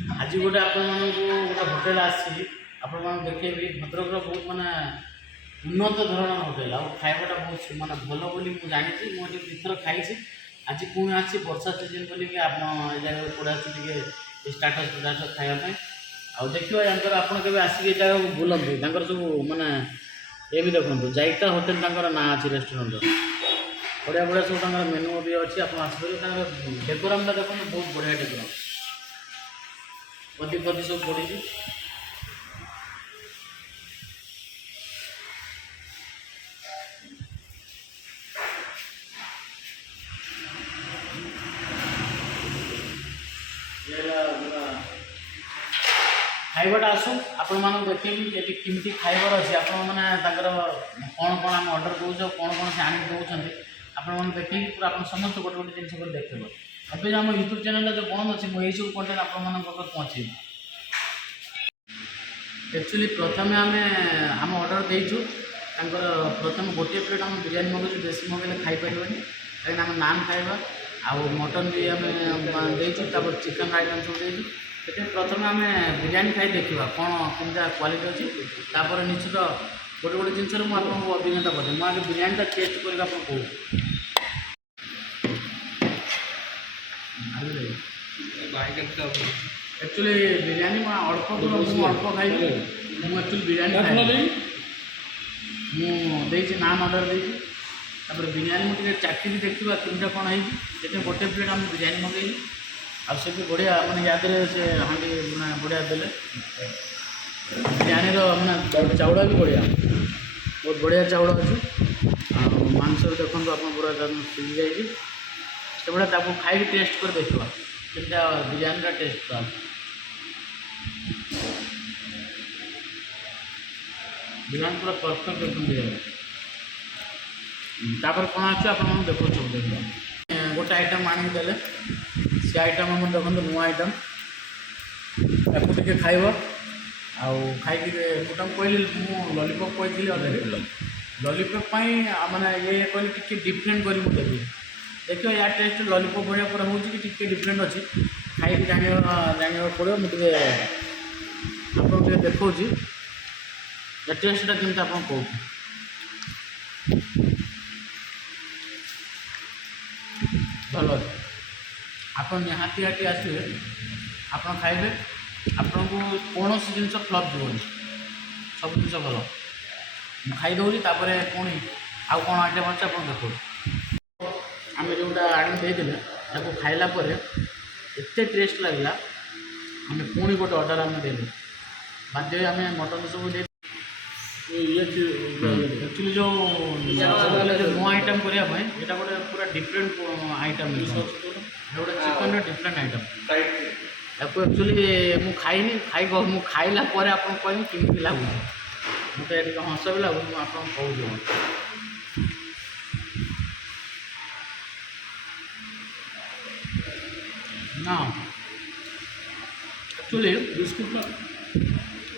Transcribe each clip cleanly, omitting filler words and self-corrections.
आज गोटे गोटे होटेल आपन देखेबी भद्रक बहुत माने उन्नत धरण होटेल आ खाइबाटा बहुत माने भल बोली मुझे जानी मुझे दुथर खाई आज पुणी आसी वर्षा सीजन बोलिक आप जगह पड़ा स्टाटस स्टाटस खायापी आ देखिए आप आसिक जगह बुलते सब माने ये भी देखो जाइका होटेल ना अच्छी रेस्टोरेंट बढ़िया बढ़िया सब मेनू भी अच्छी आप आसपारे डेकोरामटा देखो बहुत बढ़िया डेकोराम पति पति सब पड़ी खाइबाटा आसू आपण मान देखिए ये किमती खाइबार अच्छे आपण मैंने कौन कौन आम अर्डर दौर कौन कौन से आनी दौरान आपण देखिए पूरा आप समस्त गोटे गोटे जिन देखेगा अभी आम यूट्यूब चैनल जो बंद अच्छे मुझे सब कंटेंट आप पहुँचे एक्चुअली प्रथम आम अर्डर देचु प्रथम गोटे प्लेट आम बिरियानी मगेचु देसी मगेले खाईपर कहीं आम नान खाइबा आउ मटन भी आम देचु चिकन आइटम सब देचु से प्रथम आम बिरियानी खाई देखा कौन कमिटा क्वालिटी अच्छी तापर निश्चित गोटे गोटे जिनस मुझे अभिज्ञता करें मुझे बिरियानीटा टेस्ट कर कहूँ एक्चुअली बिरियानी अल्प अल्प खाई मुझे बिरियानी खाई मुझे नान ऑर्डर देपर बिरियानी मुझे चाटी देखा कमिटा कौन है गोटे प्लेट आम बिरियानी मंगेली आ से भी बढ़िया मैंने याद से हाँ मैं बढ़िया देले बिरियानी मैंने चाउड़ा भी बढ़िया बहुत बढ़िया चाउड़ा अच्छे मांस देखो आप पूरा सीझी जाइए से भाया खाई टेस्ट कर देखा केटा बिरियानी टेस्ट कर बिरियानी पूरा परफेक्ट देखते बिरियानी तापर कौन आस देखो सब देखा गोटे आइटम आनिक देले से आइटम हम देखो नुआ आइटम ताको खाइब आउ खाई कहली मुझे लॉलीपॉप कही अधा किलो लॉलीपॉप माने ये कहली टी डिफरेंट कर देवी देखिए या टेस्ट लॉलीपॉप भाया पूरा हो टी डिफरेंट अच्छी खाई जाना पड़ो मुझे आपको देखा टेस्टा केमती आप कहूँ भल आप निहाती हाटी आसवे आप खाइबे आपन को कौन जिन फ्लप जीवन सब जिन भल खाईदे पुणी आउ कौन आइटम अच्छे आप देखो आम जोटा आनी देते खाइला एत टेस्ट लगला आम पुणी गोटे ऑर्डर आम देलु बाध्य आम मटन सब दे एक्चुअली जो नुआ आइटम करने यहाँ गोटे पूरा डिफरेंट आइटम गोटे चिकन डिफरेंट आइटम आपको एक्चुअली मुझे खाईनी खाई खाइला आप कह केमती लगुच मतलब हस भी लगुच आप कहूँ ना एक्चुअली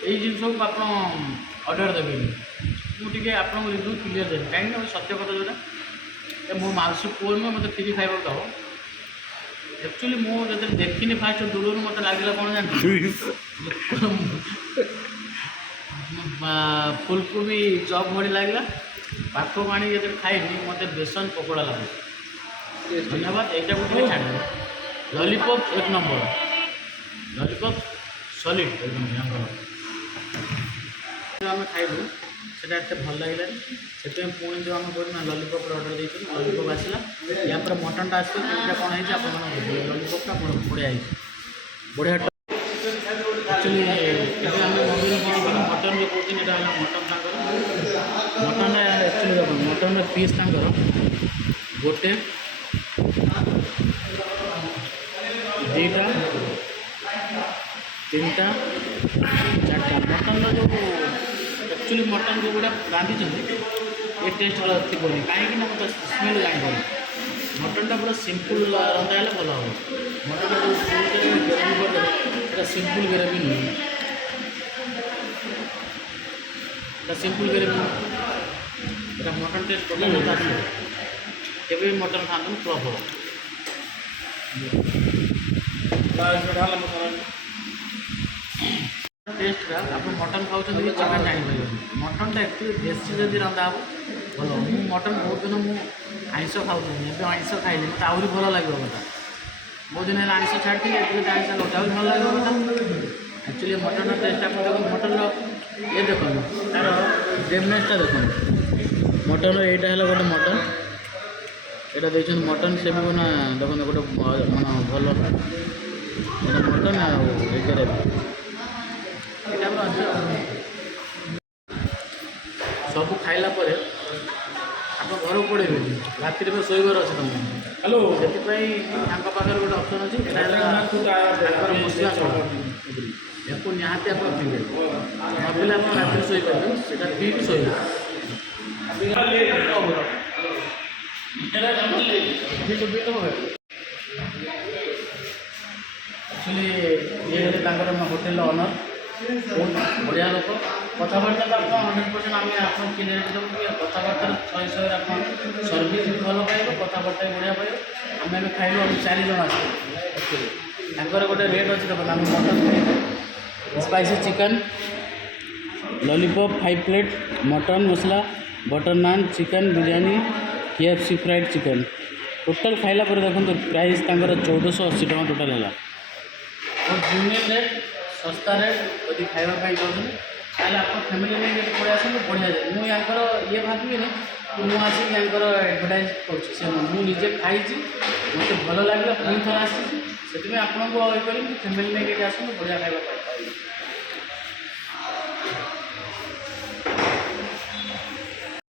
यही जिन सब आप ऑर्डर देवे मुझे आपको रिव्यू क्लीयर देवी कहीं सत्य कथा जोटा मो माउसी पुओ नुह मतलब फ्री खाइबा दब एक्चुअली मुझे देखनी फास्ट दूर मत लगे कौन जान फुलकोबी चप भड़ी लगे पाखक आनी जो खाइनी मत बेसन पकोड़ा लगे धन्यवाद यहाँ गोटे छाड़ लॉलीपॉप एक नंबर लॉलीपॉप सॉलिड एक नंबर आम खाइलु से भल लगे से पुणी जो आम कहना लॉलीपॉप ऑर्डर देते लॉलीपॉप आसला या पर मटनटा आस कौन है आप लॉलीपॉपटा बढ़िया बढ़िया एक्चुअली आम मगेलु कौन मटन जो कहते हैं मटन मटन एक्चुअली देखो मटन पीस गोटे दुईटा तीन टा चार्टा मटन जो एक्चुअली मटन जो गुड़ा रांधि ये टेस्ट वाला थी कहीं मतलब स्मेल जानी मटनटा पूरा सिंपल रंधा है भल हम मटन जो ग्रेवी कर सिंपल ग्रेवी नुह simple gravy mutton taste total आस केवे मटन खाते फ्लप हो टेस्टा आप मटन खाऊँ कि चिकेन जापर मटनटा एक्चुअली देसी जब रंधा हे भल मु मटन बहुत दिन मुझे आइंस खाऊँ एवं आइंस खाइली मत आहरी भल लगे कथा बहुत दिन है आइंस छाड़ी आइंस खाऊँ भल लगे कथा एक्चुअली मटन टेस्ट आप देखो मटन ये देखो तार डेमनेसटा देखो मटन यहाँ है गोटे मटन यहाँ देखते मटन से भी ना देखो गोटे मान भल मटन आगे सब खाइला आप घर को पड़े राति में शोबार अच्छे तुम हेलो से पाखे गोटे ऑप्शन अच्छी मसला छोड़ा या निहाती आप पीबे नपीले आप राति शोपारे से पीक शोबे एक्चुअली ये होटेल ओनर बहुत बढ़िया लोक कथबार्ता तो आप 100% आम आप कथबार्ता 100 आप सर्विस भी भल पाइब कथबार्ता भी बढ़िया पाइब आम खाइलु हम 4 जन आसर गोटे रेट अच्छी देखो आम मटन खाइलु spicy chicken lollipop 5 plate mutton masala butter naan chicken biryani KFC fried chicken total खाइला देखो प्राइस 1480 टका टोटाल है और जूनियर रेट सस्ता रेट यदि खावाई चाहते आप फैमिली नहीं पड़े आस बढ़िया जाए मुझे ये भावी मुझे आसिक एडभर्टाइज करुचे खाई मत भल लगे पुणी थर आसी से आपको फैमिली नहीं आस बढ़िया खावा